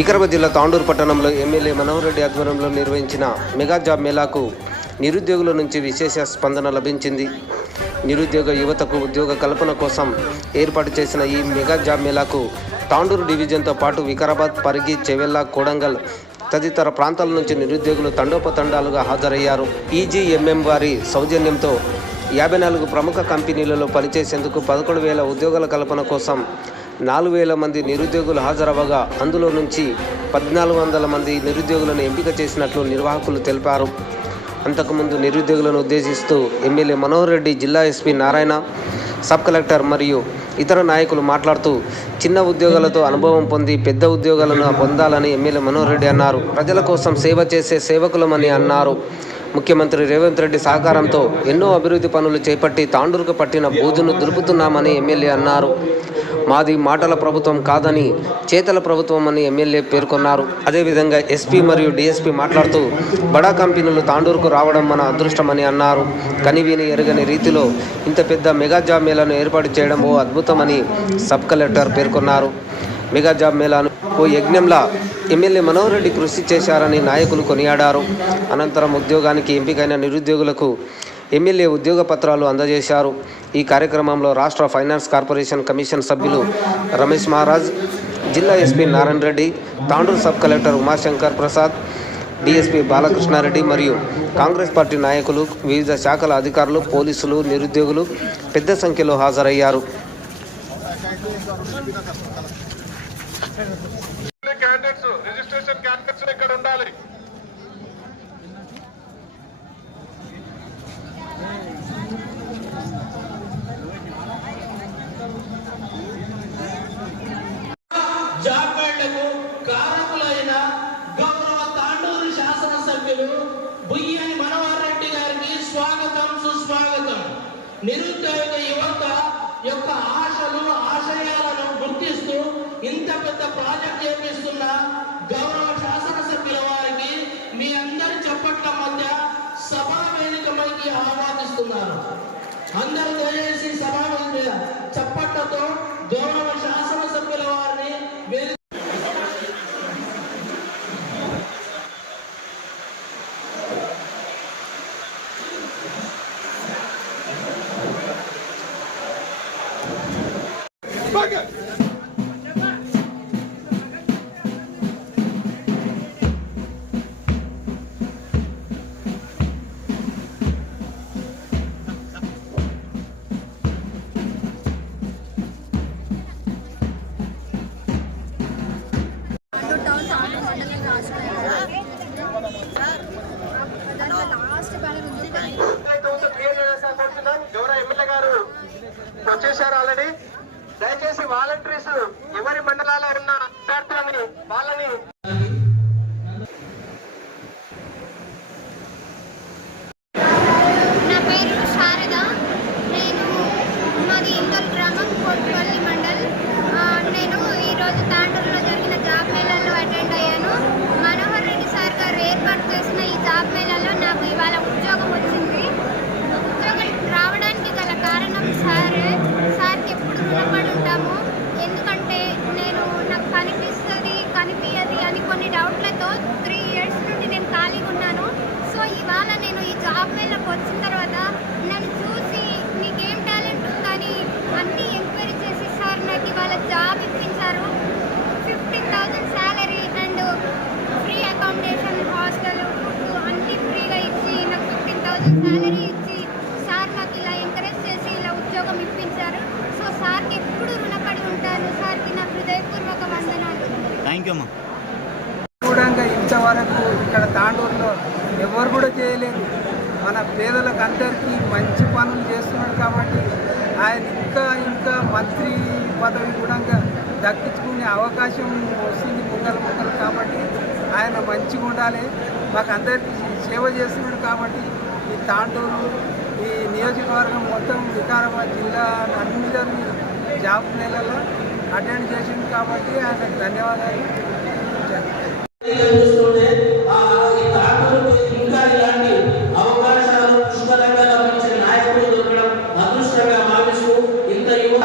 వికారాబాద్ జిల్లా తాండూరు పట్టణంలో ఎమ్మెల్యే మనోహర్ రెడ్డి ఆధ్వర్యంలో నిర్వహించిన మెగా జాబ్ మేళాకు నిరుద్యోగుల నుంచి విశేష స్పందన లభించింది. నిరుద్యోగ యువతకు ఉద్యోగ కల్పన కోసం ఏర్పాటు చేసిన ఈ మెగా జాబ్ మేళాకు తాండూరు డివిజన్తో పాటు వికారాబాద్, పరిగి, చెవెళ్ళ, కోడంగల్ తదితర ప్రాంతాల నుంచి నిరుద్యోగులు తండోపతండాలుగా హాజరయ్యారు. ఈజీఎంఎం వారి సౌజన్యంతో 54 ప్రముఖ కంపెనీలలో పనిచేసేందుకు 11,000 ఉద్యోగాల కల్పన కోసం 4,000 మంది నిరుద్యోగులు హాజరవ్వగా అందులో నుంచి 1,400 మంది నిరుద్యోగులను ఎంపిక చేసినట్లు నిర్వాహకులు తెలిపారు. అంతకుముందు నిరుద్యోగులను ఉద్దేశిస్తూ ఎమ్మెల్యే మనోహర్ రెడ్డి, జిల్లా ఎస్పీ నారాయణ, సబ్ కలెక్టర్ మరియు ఇతర నాయకులు మాట్లాడుతూ చిన్న ఉద్యోగాలతో అనుభవం పొంది పెద్ద ఉద్యోగాలను పొందాలని ఎమ్మెల్యే మనోహర్ రెడ్డి అన్నారు. ప్రజల కోసం సేవ చేసే సేవకులమని అన్నారు. ముఖ్యమంత్రి రేవంత్ రెడ్డి సహకారంతో ఎన్నో అభివృద్ధి పనులు చేపట్టి తాండూరుకు పట్టిన బూజును దులుపుతున్నామని ఎమ్మెల్యే అన్నారు. మాది మాటల ప్రభుత్వం కాదని చేతల ప్రభుత్వం అని ఎమ్మెల్యే పేర్కొన్నారు. అదేవిధంగా ఎస్పీ మరియు డిఎస్పీ మాట్లాడుతూ బడా కంపెనీలు తాండూరుకు రావడం మన అదృష్టమని అన్నారు. కనివిని ఎరగని రీతిలో ఇంత పెద్ద మెగా జాబ్ మేళాను ఏర్పాటు చేయడం ఓ అద్భుతమని సబ్ కలెక్టర్ పేర్కొన్నారు. మెగా జాబ్ మేళాను ఓ యజ్ఞంలా ఎమ్మెల్యే మనోహర్ రెడ్డి కృషి చేశారని నాయకులు కొనియాడారు. అనంతరం ఉద్యోగానికి ఎంపికైన నిరుద్యోగులకు ఎమ్మెల్యే ఉద్యోగ పత్రాలు అందజేశారు. ఈ కార్యక్రమంలో రాష్ట్ర ఫైనాన్స్ కార్పొరేషన్ కమిషన్ సభ్యులు రమేష్ మహారాజ్, జిల్లా SP Narayana Reddy, Tandur sub collector Umashankar Prasad, DSP Balakrishna Reddy మరియు కాంగ్రెస్ పార్టీ నాయకులు, వివిధ శాఖల అధికారులు, పోలీసులు, నిరుద్యోగులు పెద్ద సంఖ్యలో హాజరయ్యారు. జాబ్ మేళకు కారకులైన గౌరవ తాండూరు శాసనసభ్యులు బుయ్యని మనోహర్ రెడ్డి గారికి స్వాగతం, సుస్వాగతం. నిరుద్యోగ యువత యొక్క ఆశలు, ఆశయాలను గుర్తిస్తూ ఇంత పెద్ద ప్రాజెక్ట్ చేపిస్తున్న గౌరవ శాసనసభ్యుల వారికి మీ అందరి చప్పట్ల మధ్య సభా వేదికపైకి ఆహ్వానిస్తున్నారు. అందరూ దయచేసి సభా వేదిక చప్పట్లతో గౌరవ శాసనసభ్యుల వారిని గౌరవ ఎమ్మెల్యే గారు వచ్చేసారు ఆల్రెడీ. దయచేసి వాలంటీర్స్ ఎవరి మండలాల్లో ఉన్న అభ్యర్థులని వాళ్ళని నా పేరు శారద. నేను మాది ఇందల్ గ్రామం, కోట్పల్లి మండల్. నేను ఈరోజు తాండూరులో జరిగిన జాబ్ మేళాలో అటెండ్ అయ్యాను. మనోహర్ రెడ్డి సార్ గారు ఏర్పాటు చేసిన ఈ జాబ్ మేళాలో నాకు ఇవాళ ఉద్యోగం వచ్చింది. ఉద్యోగం రావడానికి గల కారణం సార్కి ఎప్పుడు రుణపడి ఉంటాము. ఎందుకంటే నాకు కనిపించదు అని కొన్ని డౌట్లతో 3 years నుండి నేను ఖాళీగా ఉన్నాను. సో ఇవాళ నేను ఈ జాబ్ మేళకు వచ్చిన తర్వాత నన్ను చూసి నీకేం టాలెంట్ ఉందని అన్నీ ఎంక్వైరీ చేసి సార్ నాకు ఇవాళ జాబ్ ఇప్పించారు. 15,000 salary and free accommodation, hostel, food అన్నీ ఫ్రీగా ఇచ్చి నాకు 15,000 శాలరీ ఇచ్చి సార్ నాకు ఇలా ఎంకరేజ్ చేసి ఇలా ఉద్యోగం ఇప్పించారు. సో సార్కి ఎప్పుడు రుణపడి ఉంటాను. సార్కి నా హృదయపూర్వక వందనాలు. థ్యాంక్ యూ అమ్మా. కూడా ఇంతవరకు ఇక్కడ తాండూరులో ఎవరు కూడా చేయలేదు. మన పేదలకు అందరికీ మంచి పనులు చేస్తున్నాడు కాబట్టి ఆయన ఇంకా మంత్రి పదవి కూడా దక్కించుకునే అవకాశం వస్తుంది ముందర కాబట్టి ఆయన మంచిగా ఉండాలి. మాకు అందరికీ సేవ చేస్తున్నాడు కాబట్టి ఈ తాండూరు, ఈ నియోజకవర్గం మొత్తం వికారాబాద్ జిల్లా అన్ని జాబ్ మేళాలో అటెండ్ చేసింది కాబట్టి ఆయనకు ధన్యవాదాలు. ఇంకా ఇలాంటి అవకాశాలు పుష్కలంగా లభించిన నాయకులు దొరకడం అదృష్టంగా భావిస్తూ ఇంత యువ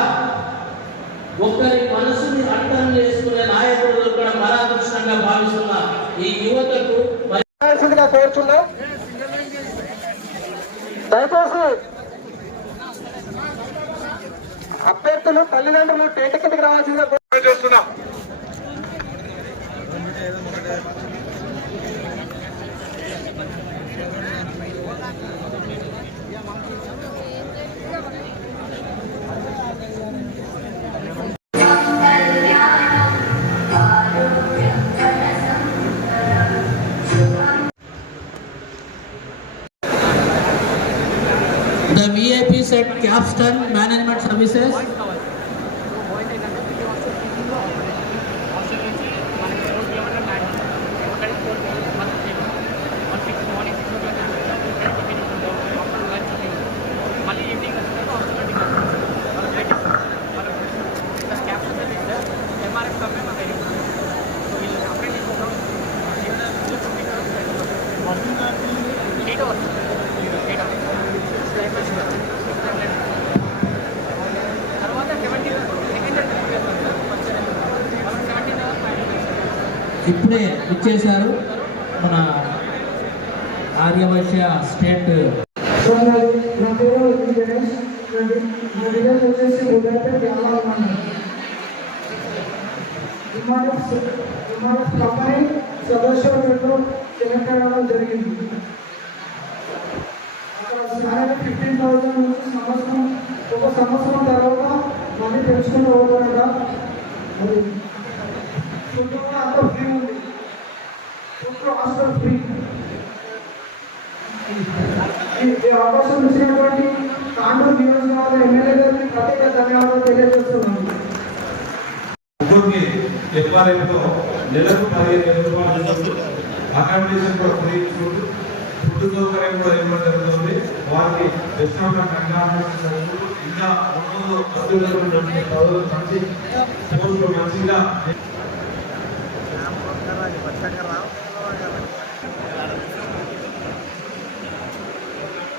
ఒక్కరి మనసుని అర్థం చేసుకునే నాయకుడు దొరకడం మన అదృష్టంగా అభ్యర్థులు తల్లిదండ్రులు టేట కిందకి రావాల్సిందిగా చేస్తున్నాం. The VIPs at Capstan Management Services. ఇప్పుడే ఇచ్చేశారు మన ఆర్యవైశ్య స్టేట్. నా పేరు గణేష్, నా విలేజ్ వచ్చేసి ఉదయపేట గ్రామం. కంపెనీ సదస్సులు సెలెక్ట్ అవ్వడం జరిగింది. అక్కడ శాలరీ 15,000 నుంచి ఒక సంవత్సరం తర్వాత మళ్ళీ తెలుసుకుని పోతారట. అది ఫుడ్ కూడా అంతా ఫ్రీ ఉంది, ఫుడ్ హాస్టల్ ఫ్రీ. ఈ అవకాశం ఇచ్చినటువంటి తాండూరు నియోజకవర్గ ఎమ్మెల్యే గారికి ప్రత్యేక ధన్యవాదాలు తెలియజేస్తున్నాను. ముగ్గురికి ఎఫ్ఆర్ఎంలో నెలకు 15,000 రూపాయలు అకామిడేషన్ కూడా ఫ్రీ, ఫుడ్ సౌకర్యం కూడా ఇవ్వడం జరుగుతుంది. వారికి రెస్టారెంట్ అకామిడేషన్ ఇంకా మంచిగా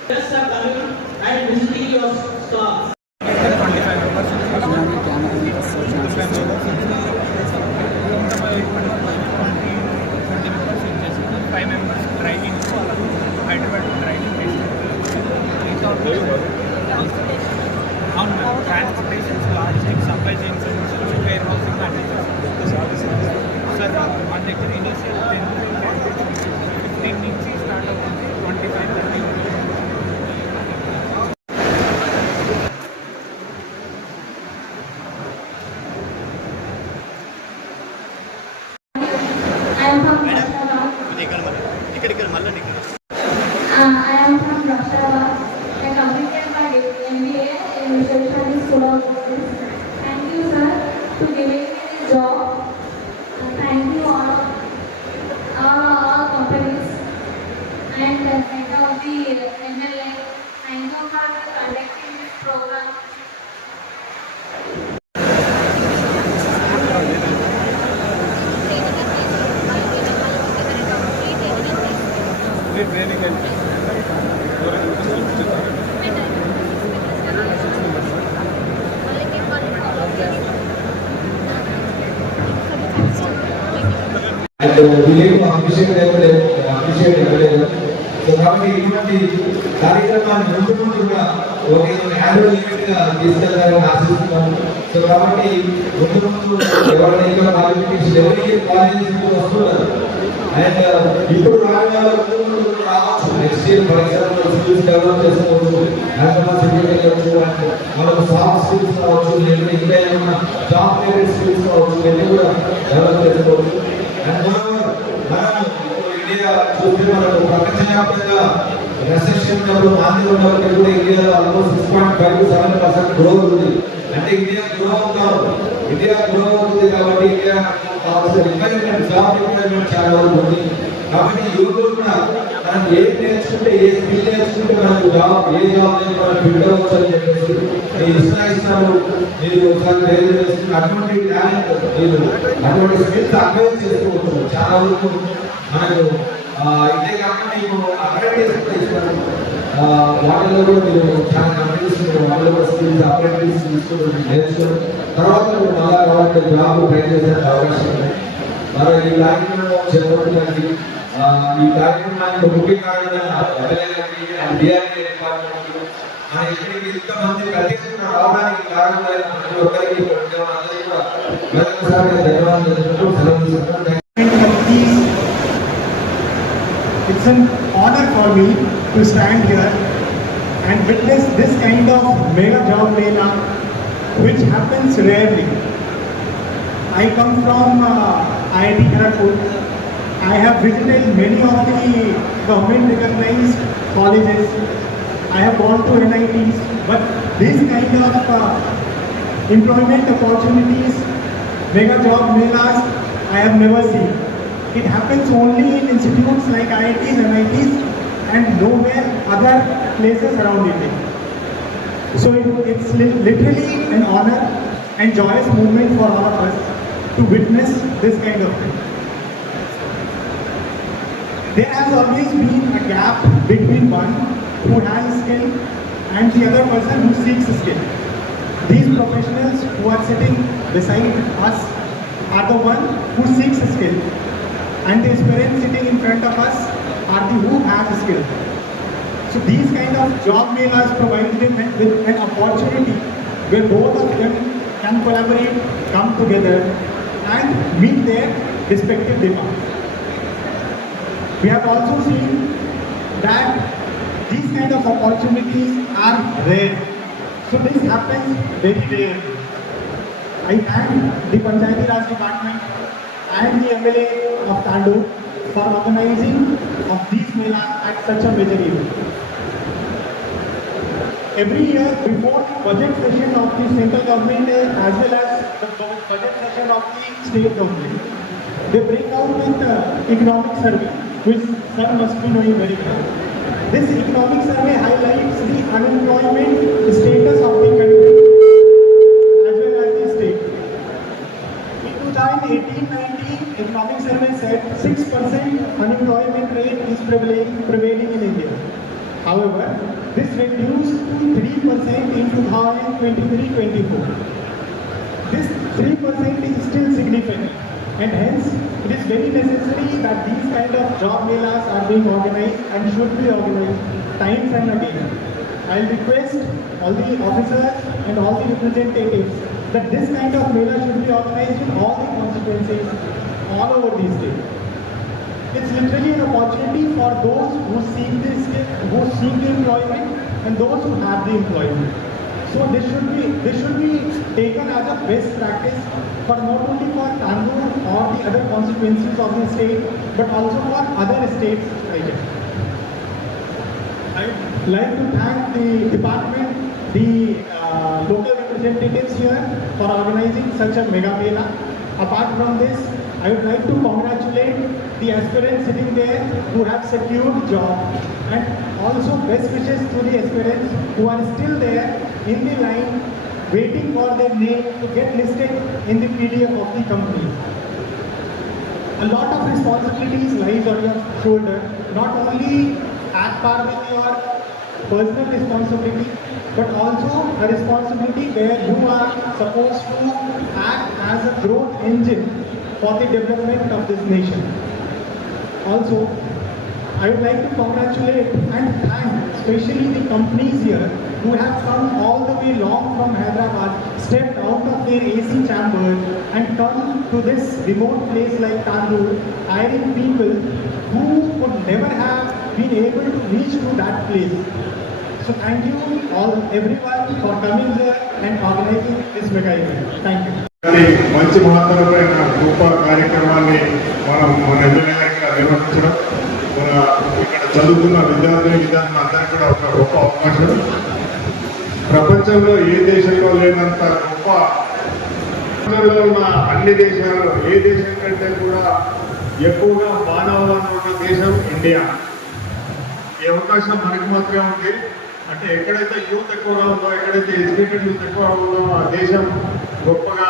Guests are coming and visiting your store. Transportation, logistics, supply chain solutions, warehousing, and sir, మన దగ్గర ఇనిషియల్ 15 నుంచి స్టార్ట్ అవుతుంది 25-30. I am from Rashtrabad. I completed my MBA in Social School of Business. Thank you, sir, to giving me this job. Thank you all companies and head of the MLA. Thank you for conducting this program. కాబట్టి ఇటువంటి కార్యక్రమాన్ని ముందు కూడా ఒక annual event గా తీసుకెళ్తారని ఆశిస్తున్నాము. So కాబట్టి ముందు ఎవరైనా ఇక్కడ కాలేజెస్ వస్తున్నారు అండ్ ఇప్పుడు రావచ్చు. Next year for example skills develop చేసుకోవచ్చు, మనకు సాఫ్ట్ స్కిల్స్ కావచ్చు, లేదా ఇంకా ఏమైనా జాబ్ రిలేటెడ్ స్కిల్స్ కావచ్చు, ఇవన్నీ కూడా డెవలప్ చేసుకోవచ్చు. అండ్ మనం ఇండియా చూస్తే మనకు ప్రపంచవ్యాప్తంగా రెసెషన్ ఉన్నప్పుడు మాంద్యం ఉన్నప్పటికీ కూడా ఇండియాలో ఆల్మోస్ట్ 6.5-7% గ్రోత్ ఉంది. అంటే ఇండియా గ్రో అవుతుంది కాబట్టి ఇండియా కావాల్సిన రిక్వైర్మెంట్, జాబ్ రిక్వైర్మెంట్ చాలా వరకు ఉంది. కాబట్టి యువకులు కూడా మనం ఏం నేర్చుకుంటే, ఏ స్కిల్ నేర్చుకుంటే మనకు జాబ్, ఏ జాబ్ లేదు మనం ఫిట్ అవ్వచ్చు అని చెప్పేసి ఇస్తారు. మీరు ఒకసారి ధైర్యం చేసుకుని అటువంటి టాలెంట్, మీరు అటువంటి స్కిల్స్ అప్లై చేసుకోవచ్చు. చాలా వరకు మనకు ఇదే కాకుండా మీకు అప్రెంటిస్ కూడా ఇస్తారు. వాటిలో కూడా మీరు చాలా కంపెనీస్ వాటిలో కూడా స్కిల్స్ అప్రెంటిస్ తీసుకుని నేర్చుకోవడం తర్వాత మీరు మళ్ళా కావాలంటే జాబ్ ట్రై చేసే అవకాశం ఉంది. మరి ఈ లాంగ్వేజ్ చెప్పడానికి ఈ కార్యక్రమానికి ముఖ్య కారణమైన డిఆర్డీ డిపార్ట్మెంట్ మన ఇక్కడికి ఇంతమంది ప్రత్యేకంగా రావడానికి కారణమైన ప్రతి ఒక్కరికి అందరికీ కూడా మరొకసారి ధన్యవాదాలు తెలుపుతూ సెలవు తీసుకుంటున్నాను. It's an honor for me to stand here and witness this kind of mega job mela, which happens rarely. I come from IIT Kharagpur. I have visited many of the government recognized colleges. I have gone to NITs, but this kind of employment opportunities, mega job melas, I have never seen. It happens only in institutes like IITs, NITs, and nowhere other places around India. So it's literally an honor and joyous moment for all of us to witness this kind of thing. There has always been a gap between one who has skill and the other person who seeks skill. These professionals who are sitting beside us are the one who seeks skill, and the aspirants sitting in front of us are the who has skill. So these kind of job melas provide them with an opportunity where both of them can collaborate, come together and meet their respective demands. We have also seen that these kind of opportunities are rare. So this happens very rarely. I thank the Panchayati Raj Department and the MLA of Tandur for organizing of these melas at such a major event. Every year before the budget session of the central government as well as the budget session of the state government, they bring out an economic survey, which sir must be knowing very well. This economic survey highlights the unemployment status of the country as well as the state. In 2018-19, economic survey said 6% unemployment rate is prevailing in India. However, this reduced to 3% in 2023-24. This 3% is still significant, and hence it is very necessary that these kind of job melas are being organized and should be organized times and again. I will request all the officers and all the representatives that this kind of mela should be organized in all the constituencies all over the state. It's literally an opportunity for those who seek the employment and those who have the employment. So this should be taken as a best practice for not only for Tandur or the other constituencies of the state, but also for other states like it. I would like to thank the department, the local representatives here for organizing such a mega mela. Apart from this, I would like to congratulate the aspirants sitting there who have secured job, and also best wishes to the aspirants who are still there in the line waiting for their name to get listed in the PDF of the company. A lot of responsibilities lies on your shoulder, not only at par with your personal responsibility, but also a responsibility where you are supposed to act as a growth engine for the development of this nation. Also, I would like to congratulate and thank especially the companies here who have come all the way long from Hyderabad, stepped out of their AC chambers and come to this remote place like Tandur, hiring people who would never have been able to reach to that place. So thank you all, everyone, for coming here and organizing this mega event. Thank you. మంచి మహత్తరమైన గొప్ప కార్యక్రమాన్ని మన ఎమ్మెల్యేగా నిర్వహించడం మన ఇక్కడ చదువుకున్న విద్యార్థులందరికీ కూడా ఒక గొప్ప అవకాశం. ప్రపంచంలో ఏ దేశంలో లేనంత గొప్ప ప్రపంచంలో ఉన్న అన్ని దేశాలు ఏ దేశం కంటే కూడా ఎక్కువగా మానవ వనరులు ఉన్న దేశం ఇండియా. ఈ అవకాశం మనకి మాత్రమే ఉంది. అంటే ఎక్కడైతే యూత్ ఎక్కువగా ఉందో, ఎక్కడైతే ఎడ్యుకేటెడ్ యూత్ ఎక్కువగా ఉందో ఆ దేశం గొప్పగా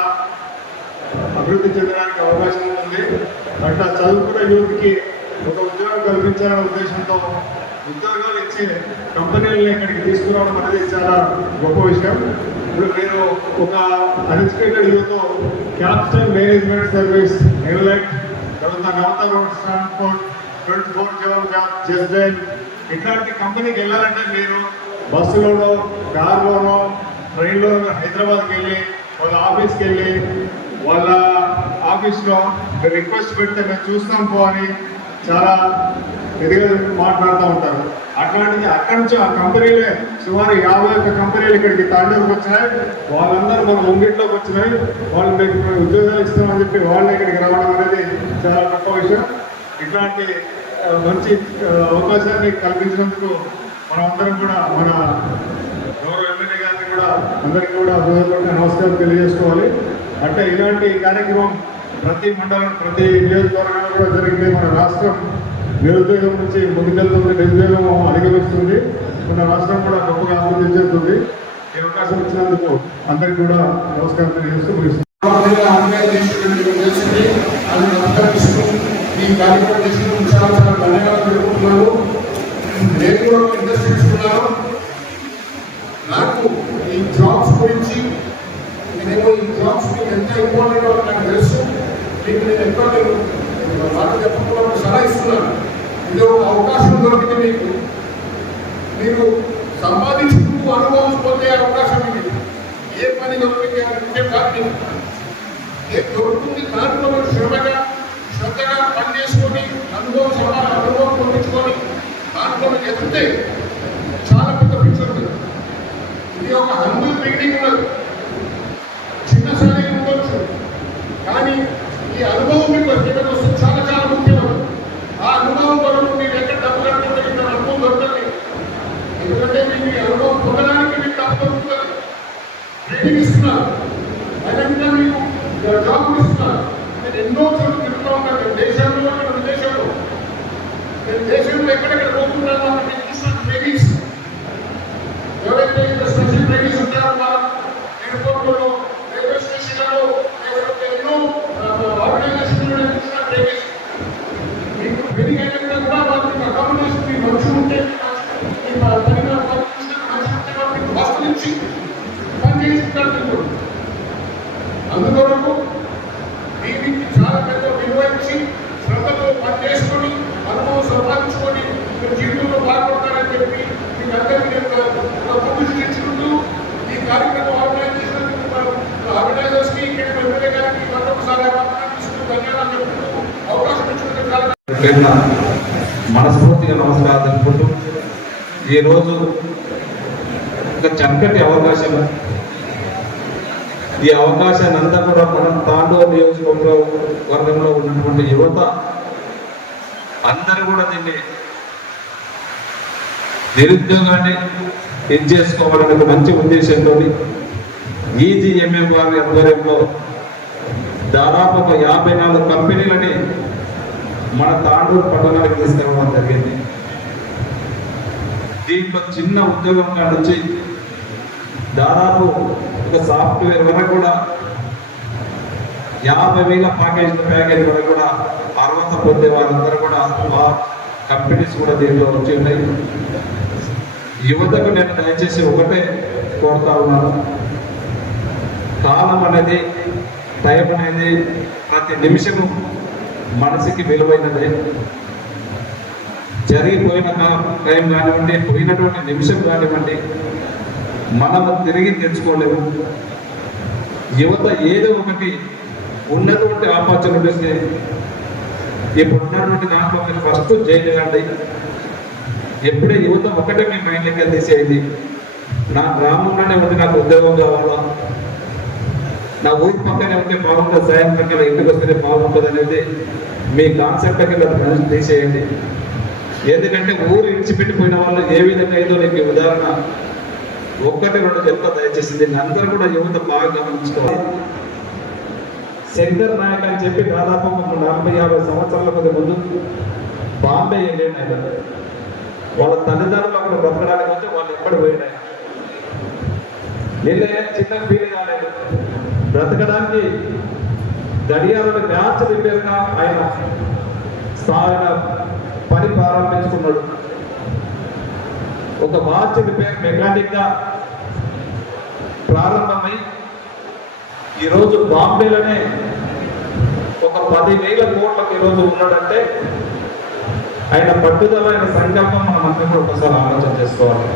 అభివృద్ధి చెందడానికి అవకాశం ఉంటుంది. అట్లా చదువుకున్న యూత్కి ఒక ఉద్యోగం కల్పించాలనే ఉద్దేశంతో ఉద్యోగాలు ఇచ్చే కంపెనీలను ఇక్కడికి తీసుకురావడం అనేది చాలా గొప్ప విషయం. ఇప్పుడు నేను ఒక uneducated youth capital management service, తర్వాత నవత రోడ్స్ ట్రాన్స్పోర్ట్, 24/7 జాబ్ చేస్తే ఇట్లాంటి కంపెనీకి వెళ్ళాలంటే మీరు బస్సులోనో కార్లోనో ట్రైన్లోనో హైదరాబాద్కి వెళ్ళి వాళ్ళ ఆఫీస్కి వెళ్ళి వాళ్ళ ఆఫీస్లో రిక్వెస్ట్ పెడితే మేము చూస్తాం పో అని చాలా ఎదిగా మాట్లాడుతూ ఉంటారు. అట్లాంటిది అక్కడి నుంచి ఆ కంపెనీలే సుమారు 51 కంపెనీలు ఇక్కడికి తాండూరుకు వచ్చినాయి. వాళ్ళందరూ మన ముంగిట్లోకి వచ్చినాయి. వాళ్ళు మీకు ఉద్యోగాలు ఇస్తామని చెప్పి వాళ్ళు ఇక్కడికి రావడం అనేది చాలా గొప్ప విషయం. ఇట్లాంటి మంచి అవకాశాన్ని కల్పించినందుకు మనం అందరం కూడా మన గౌరవ ఎమ్మెల్యే గారిని కూడా అందరికీ కూడా హృదయపూర్వక నమస్కారం తెలియజేసుకోవాలి. అంటే ఇలాంటి కార్యక్రమం ప్రతి మండలం ప్రతి నియోజకవర్గంలో కూడా జరిగితే మన రాష్ట్రం నిరుద్యోగం నుంచి ముందుకెళ్తుంది, నిరుద్యోగం అధిగమిస్తుంది, మన రాష్ట్రం కూడా గొప్పగా అభివృద్ధి చెందుతుంది. ఈ అవకాశం ఇచ్చినందుకు అందరికీ కూడా నమస్కారం తెలియజేస్తూ ముగిస్తున్నాను. ఈ కార్యక్రమం చేసినందుకు చాలా చాలా ధన్యవాదాలు తెలుపుతున్నాను. నేను కూడా ఒక ఇంట్రెస్ట్ తీసుకున్నాను. నాకు ఈ జాబ్స్ గురించి నేను ఈ జాబ్స్ ఎంత ఇంపార్టెంట్ నాకు తెలుసు. మీకు నేను ఎక్కడ మాట చెప్పకుండా సలహా ఇస్తున్నాను. ఇది ఒక అవకాశం దొరికింది మీకు. మీరు సంపాదించుకుంటూ అనుభవం పొందే అవకాశం ఇది. ఏ పని దొరికితే ముఖ్యం కాదు. ఏం దొరుకుతుంది దాంట్లో మీరు శ్రద్ధగా పని చేసుకొని అనుభవం పొందించుకొని దాంట్లో మీకు ఎదిగితే చాలా పెద్ద పిక్చర్ ఉంది. ఇది ఒక హంబుల్ బిగినింగ్ ఉండదు, చిన్న స్థాయి ఉండొచ్చు, కానీ ఈ అనుభవం మీకు వస్తే చాలా చాలా ముఖ్యమైనది. ఆ అనుభవం వరకు మీరు ఎక్కడ డబ్బు కట్టుకుంటే ఇక్కడ అనుభవం దొరకదు. ఎందుకంటే మీకు ఈ అనుభవం పొందడానికి మీకు డబ్బు దొరుకుతుంది. ట్రైనింగ్ ఇస్తున్నారు, అదేవిధంగా మీకు జాబ్ ఇస్తున్నారు. నేను ఎన్నో చోట్ల తిరుగుతూ ఉంటాను. దేశంలో విదేశంలో నేను దేశంలో ఎక్కడెక్కడ పోతున్నానో నేను చూసిన ట్రైనింగ్స్ ఎవరైతే స్పెషల్ ట్రైనింగ్స్ ఉంటారో మనం ఎయిర్పోర్ట్లో రైల్వే స్టేషన్లలో లేకపోతే ఎన్నో ఆర్గనైజేషన్లో చూసిన ట్రైనింగ్స్ మీకు పెరిగి అయినా కూడా వాళ్ళకి అకామిడేషన్ మీ మంచి ఉంటే వస్తు నుంచి పని చేసుకుంటారు. అందుకొరకు దీనికి చాలా పెద్ద విలువ ఇచ్చి శ్రద్ధతో పని చేసుకొని అనుభవం సంపాదించుకొని మీరు జీవితంలో బాగుపడతారని చెప్పి మీకు అందరికీ నేను పబ్లిసిటీ ఇచ్చుకుంటూ ఈ కార్యక్రమం ఆర్గనైజర్స్కి ఎమ్మెల్యే గారికి మరొకసారి ధన్యవాదాలు చెప్పుకుంటూ అవకాశం ఇచ్చినందుకు చాలా మనస్ఫూర్తిగా నమస్కారం తెలుపుకుంటూ ఈరోజు ఒక చక్కటి అవకాశం. ఈ అవకాశాన్ని అంతా కూడా మన తాండూరు నియోజకవర్గంలో ఉన్నటువంటి యువత అందరూ కూడా దీన్ని నిరుద్యోగాన్ని ఇది చేసుకోవాలనే ఒక మంచి ఉద్దేశంతో ఈజీఎంఎం వారి ఆధ్వర్యంలో దాదాపు ఒక 54 కంపెనీలని మన తాండూరు పట్టణానికి తీసుకురావడం జరిగింది. దీంట్లో చిన్న ఉద్యోగం నుంచి దాదాపు ఒక సాఫ్ట్వేర్ వరకు కూడా 50,000 ప్యాకేజ్ వరకు కూడా అర్హత పొందే వారందరూ కూడా మా కంపెనీస్ కూడా దీంట్లో వచ్చి ఉన్నాయి. యువతకు నేను దయచేసి ఒకటే కోరుతా ఉన్నాను, కాలం అనేది టైం అనేది ప్రతి నిమిషము మనసుకి విలువైనదే. జరిగిపోయిన టైం కానివ్వండి, పోయినటువంటి నిమిషం కానివ్వండి, మనము తిరిగి తెచ్చుకోలేము. యువత ఏదో ఒకటి ఉన్నటువంటి ఆపర్చునిటీస్ని ఇప్పుడు ఉన్నటువంటి దాంట్లో మీరు ఫస్ట్ చేయలేండి. ఎప్పుడే యువత ఒకటే మీ మైండ్లోకి తీసేయండి, నా గ్రామంలోనే ఉండి నాకు ఉద్యోగం కావాలా, నా ఊరి పక్కనే ఉంటే బాగుంటుంది, సాయంత్రం ఇంటికి వస్తేనే బాగుంటుంది అనేది మీ కాన్సెప్ట్కి తీసేయండి. ఎందుకంటే ఊరు ఇడిచిపెట్టిపోయిన వాళ్ళు ఏ విధంగా ఏదో నీకు ఉదాహరణ 1-2 చెప్తా దయచేసి. దీన్ని అందరూ కూడా యువత బాగా గమనించుకోవాలి. శంకర్ నాయక్ అని చెప్పి దాదాపు 40-50 సంవత్సరాల ముందు బాంబే వెళ్ళాడు ఆయన. వాళ్ళ తల్లిదండ్రులు అక్కడ బ్రతకడానికి వస్తే వాళ్ళు ఎప్పుడు పోయినాయి. వీళ్ళే చిన్న ఫీల్ కాలేదు, బ్రతకడానికి గడియారాలు మ్యాచ్ రిపేర్గా ఆయన పని ప్రారంభించుకున్నాడు. ఒక వాచ్ రిపేర్ మెకానిక్గా ప్రారంభమై ఈరోజు బాంబేలోనే ఒక 10,000 కోట్లకు ఈరోజు ఉన్నాడంటే ఆయన పట్టుదల, ఆయన సంకల్పం మనం అందరం కూడా ఒకసారి ఆలోచన చేసుకోవాలి.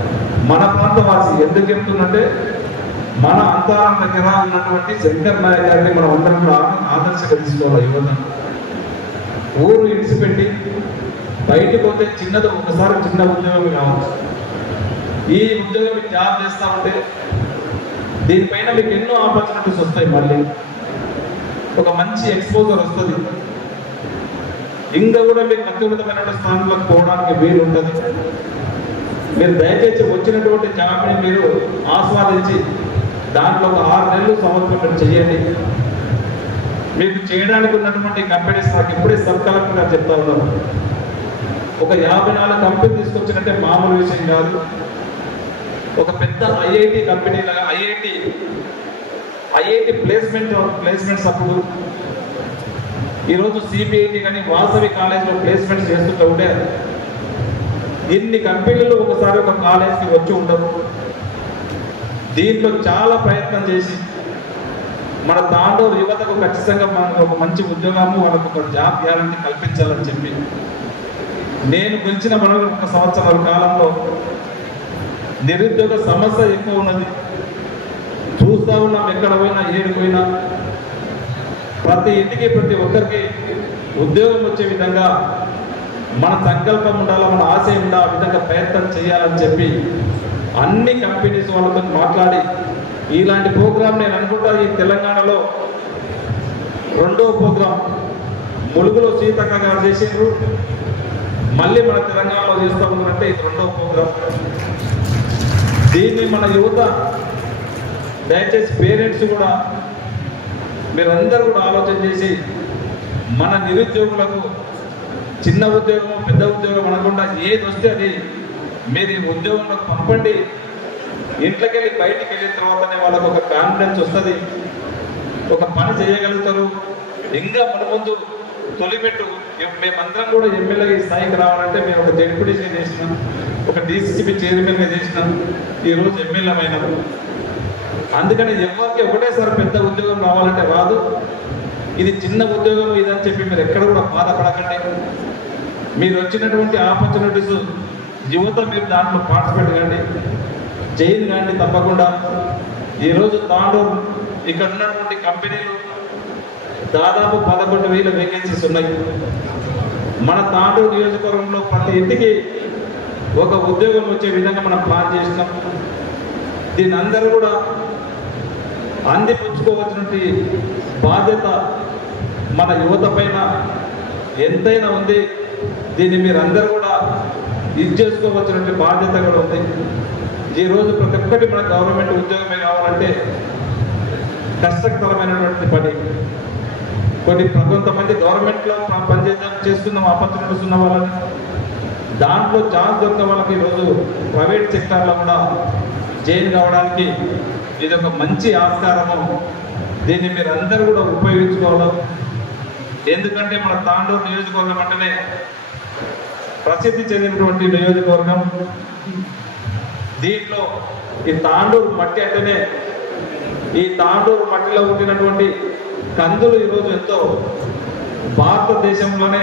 మన ప్రాంతవాసి ఎందుకు చెప్తున్నట్టే, మన అంతరం దగ్గర ఉన్నటువంటి శంకర్ నాయక్ గారిని మనం అందరం కూడా ఆదర్శంగా తీసుకోవాలి. యువత ఊరు ఇడిచిపెట్టి బయటకు పోతే చిన్నది ఒకసారి చిన్న ఉద్యోగం కావచ్చు. ఈ ఉద్యోగం మీకు జాబ్ చేస్తా ఉంటే దీనిపైన మీకు ఎన్నో ఆపర్చునిటీస్ వస్తాయి. మళ్ళీ ఒక మంచి ఎక్స్పోజర్ వస్తుంది. ఇంకా కూడా మీకు అత్యున్నతమైన స్థానంలోకి పోవడానికి వీలు ఉంటుంది. మీరు దయచేసి వచ్చినటువంటి జాబ్ని మీరు ఆస్వాదించి దాంట్లో ఒక 6 నెలలు సంవత్సరం చేయండి. మీకు చేయడానికి ఉన్నటువంటి కంపెనీస్ నాకు ఇప్పుడే సబ్ కలెక్టర్ గారు చెప్తా ఉన్నారు. ఒక 54 కంపెనీ తీసుకొచ్చినట్టే మామూలు విషయం కాదు. ఒక పెద్ద ఐఐటి కంపెనీ, ఐఐటి ప్లేస్మెంట్స్ అప్పుడు ఈరోజు సిబిఐటి కానీ వాసవి కాలేజ్లో ప్లేస్మెంట్స్ చేస్తుంటే ఉంటే ఇన్ని కంపెనీలు ఒకసారి ఒక కాలేజ్కి వచ్చి ఉండవు. దీంట్లో చాలా ప్రయత్నం చేసి మన తాండూరు యువతకు ఖచ్చితంగా మనకు ఒక మంచి ఉద్యోగము, వాళ్ళకు ఒక జాబ్ గ్యారంటీ కల్పించాలని చెప్పి నేను పిలిచిన మనం 1 సంవత్సరాల కాలంలో నిరుద్యోగ సమస్య ఎక్కువ ఉన్నది. చూస్తూ ఉన్నాం, ఎక్కడ పోయినా ఏడు పోయినా ప్రతి ఇంటికి ప్రతి ఒక్కరికి ఉద్యోగం వచ్చే విధంగా మన సంకల్పం ఉండాలి, మన ఆశయం ఉండాలి, ఆ విధంగా ప్రయత్నం చేయాలని చెప్పి అన్ని కంపెనీస్ వాళ్ళతో మాట్లాడి ఇలాంటి ప్రోగ్రాం నేను అనుకుంటా ఈ తెలంగాణలో 2వ ప్రోగ్రాం ములుగులో సీతక్క గారు చేసిండ్రు, మళ్ళీ మన తెలంగాణలో చేస్తూ ఉన్నారంటే ఇది 2వ ప్రోగ్రాం. దీన్ని మన యువత దయచేసి పేరెంట్స్ కూడా మీరందరూ కూడా ఆలోచన చేసి మన నిరుద్యోగులకు చిన్న ఉద్యోగం పెద్ద ఉద్యోగం అనకుండా ఏది వస్తే అది మీరు ఈ ఉద్యోగంలోకి పంపండి. ఇంట్లోకి వెళ్ళి బయటికి వెళ్ళిన తర్వాతనే వాళ్ళకు ఒక కాన్ఫిడెన్స్ వస్తుంది, ఒక పని చేయగలుగుతారు. ఇంకా మన ముందు తొలిపెట్టు మేమందరం కూడా ఎమ్మెల్యేగా ఈ స్థాయికి రావాలంటే మేము ఒక జెడ్పీటీసీ చేసినాం, ఒక డీసీసీబీ చైర్మన్గా చేసినాం, ఈరోజు ఎమ్మెల్యే అయినాం. అందుకని ఎవరికి ఒకటేసారి పెద్ద ఉద్యోగం రావాలంటే రాదు. ఇది చిన్న ఉద్యోగం ఇదని చెప్పి మీరు ఎక్కడ కూడా బాధపడకండి. మీరు వచ్చినటువంటి ఆపర్చునిటీస్ యువత మీరు దాంట్లో పార్టిసిపేట్ కండి, చేయండి కానీ తప్పకుండా. ఈరోజు తాండూరు ఇక్కడ ఉన్నటువంటి కంపెనీలు దాదాపు 11,000 వేకెన్సీస్ ఉన్నాయి. మన తాండూరు నియోజకవర్గంలో ప్రతి ఇంటికి ఒక ఉద్యోగం వచ్చే విధంగా మనం ప్లాన్ చేసినాం. దీని అందరూ కూడా అందిపుచ్చుకోవాల్సినటువంటి బాధ్యత మన యువత పైన ఎంతైనా ఉంది. దీన్ని మీరందరూ కూడా ఇది చేసుకోవాల్సినటువంటి బాధ్యత కూడా ఉంది. ఈరోజు ప్రతి ఒక్కటి మన గవర్నమెంట్ ఉద్యోగమే కావాలంటే కష్టతరమైనటువంటి పని. కొంతమంది గవర్నమెంట్లో చేస్తున్న ఆపర్చునిటీస్ ఉన్న వాళ్ళని దాంట్లో ఛాన్స్ దొరికిన వాళ్ళకి ఈరోజు ప్రైవేట్ సెక్టార్లో కూడా జాయిన్ కావడానికి ఇది ఒక మంచి ఆస్కారము. దీన్ని మీరు అందరూ కూడా ఉపయోగించుకోవాలి. ఎందుకంటే మన తాండూరు నియోజకవర్గం అంటేనే ప్రసిద్ధి చెందినటువంటి నియోజకవర్గం. దీంట్లో ఈ తాండూరు మట్టి అంటేనే, ఈ తాండూరు మట్టిలో పుట్టినటువంటి కందులు ఈరోజు ఎంతో భారతదేశంలోనే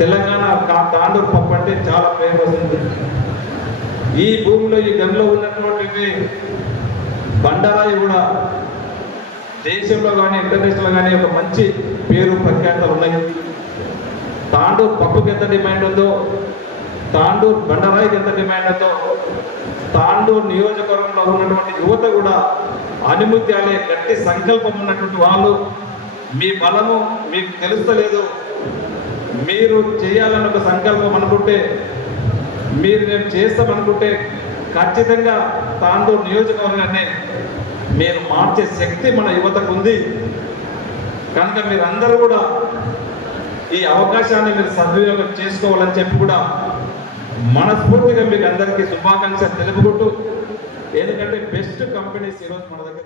తెలంగాణ తాండూరు పప్పు అంటే చాలా ఫేమస్ ఉంది. ఈ భూమిలో ఈ గనిలో ఉన్నటువంటి బండరాయి కూడా దేశంలో కానీ ఇంటర్నేషనల్ కానీ ఒక మంచి పేరు ప్రఖ్యాతలు ఉన్నాయి. తాండూరు పప్పుకి ఎంత డిమాండ్ ఉందో, తాండూరు బండరాయికి ఎంత డిమాండ్ ఉందో, తాండూరు నియోజకవర్గంలో ఉన్నటువంటి యువత కూడా అనుమత్యాలే గట్టి సంకల్పం ఉన్నటువంటి వాళ్ళు. మీ బలము మీకు తెలుస్తలేదు, మీరు చేయాలని ఒక సంకల్పం అనుకుంటే, మీరు మేము చేస్తామనుకుంటే ఖచ్చితంగా తాండూరు నియోజకవర్గాన్ని మీరు మార్చే శక్తి మన యువతకు ఉంది. కనుక మీరందరూ కూడా ఈ అవకాశాన్ని మీరు సద్వినియోగం చేసుకోవాలని చెప్పి కూడా మనస్ఫూర్తిగా మీకు అందరికీ శుభాకాంక్షలు తెలుపుకుంటూ, ఎందుకంటే బెస్ట్ కంపెనీస్ ఈరోజు మన దగ్గర